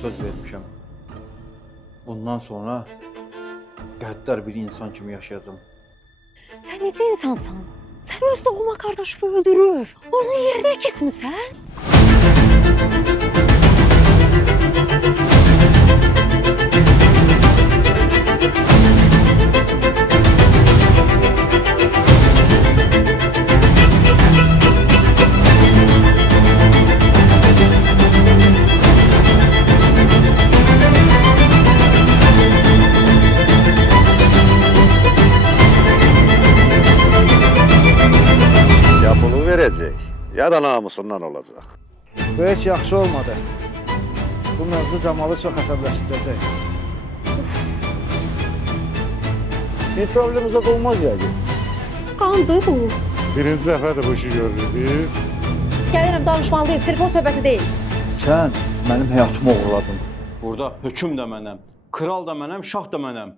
söz vermişəm. Bundan sonra qəddar bir insan kimi yaşayacağım. Sən necə insansan? Sən öz doğma qardaşını öldürür. Onun yerinə keçmisən? Ya pulu verecek ya da namusundan olacak. Bu heç yaxşı olmadı. Bu mövzu Camalı çox əsəbləşdirəcək. Bir problemimiz olmaz yani. Qandı bu. Birinci dəfədir bu işi görürük biz. Gəlirəm, danışmalıyıq, telefon söhbəti deyil. Sən mənim həyatımı oğurladın. Burada hökm də mənəm, kral da mənəm, şah da mənəm.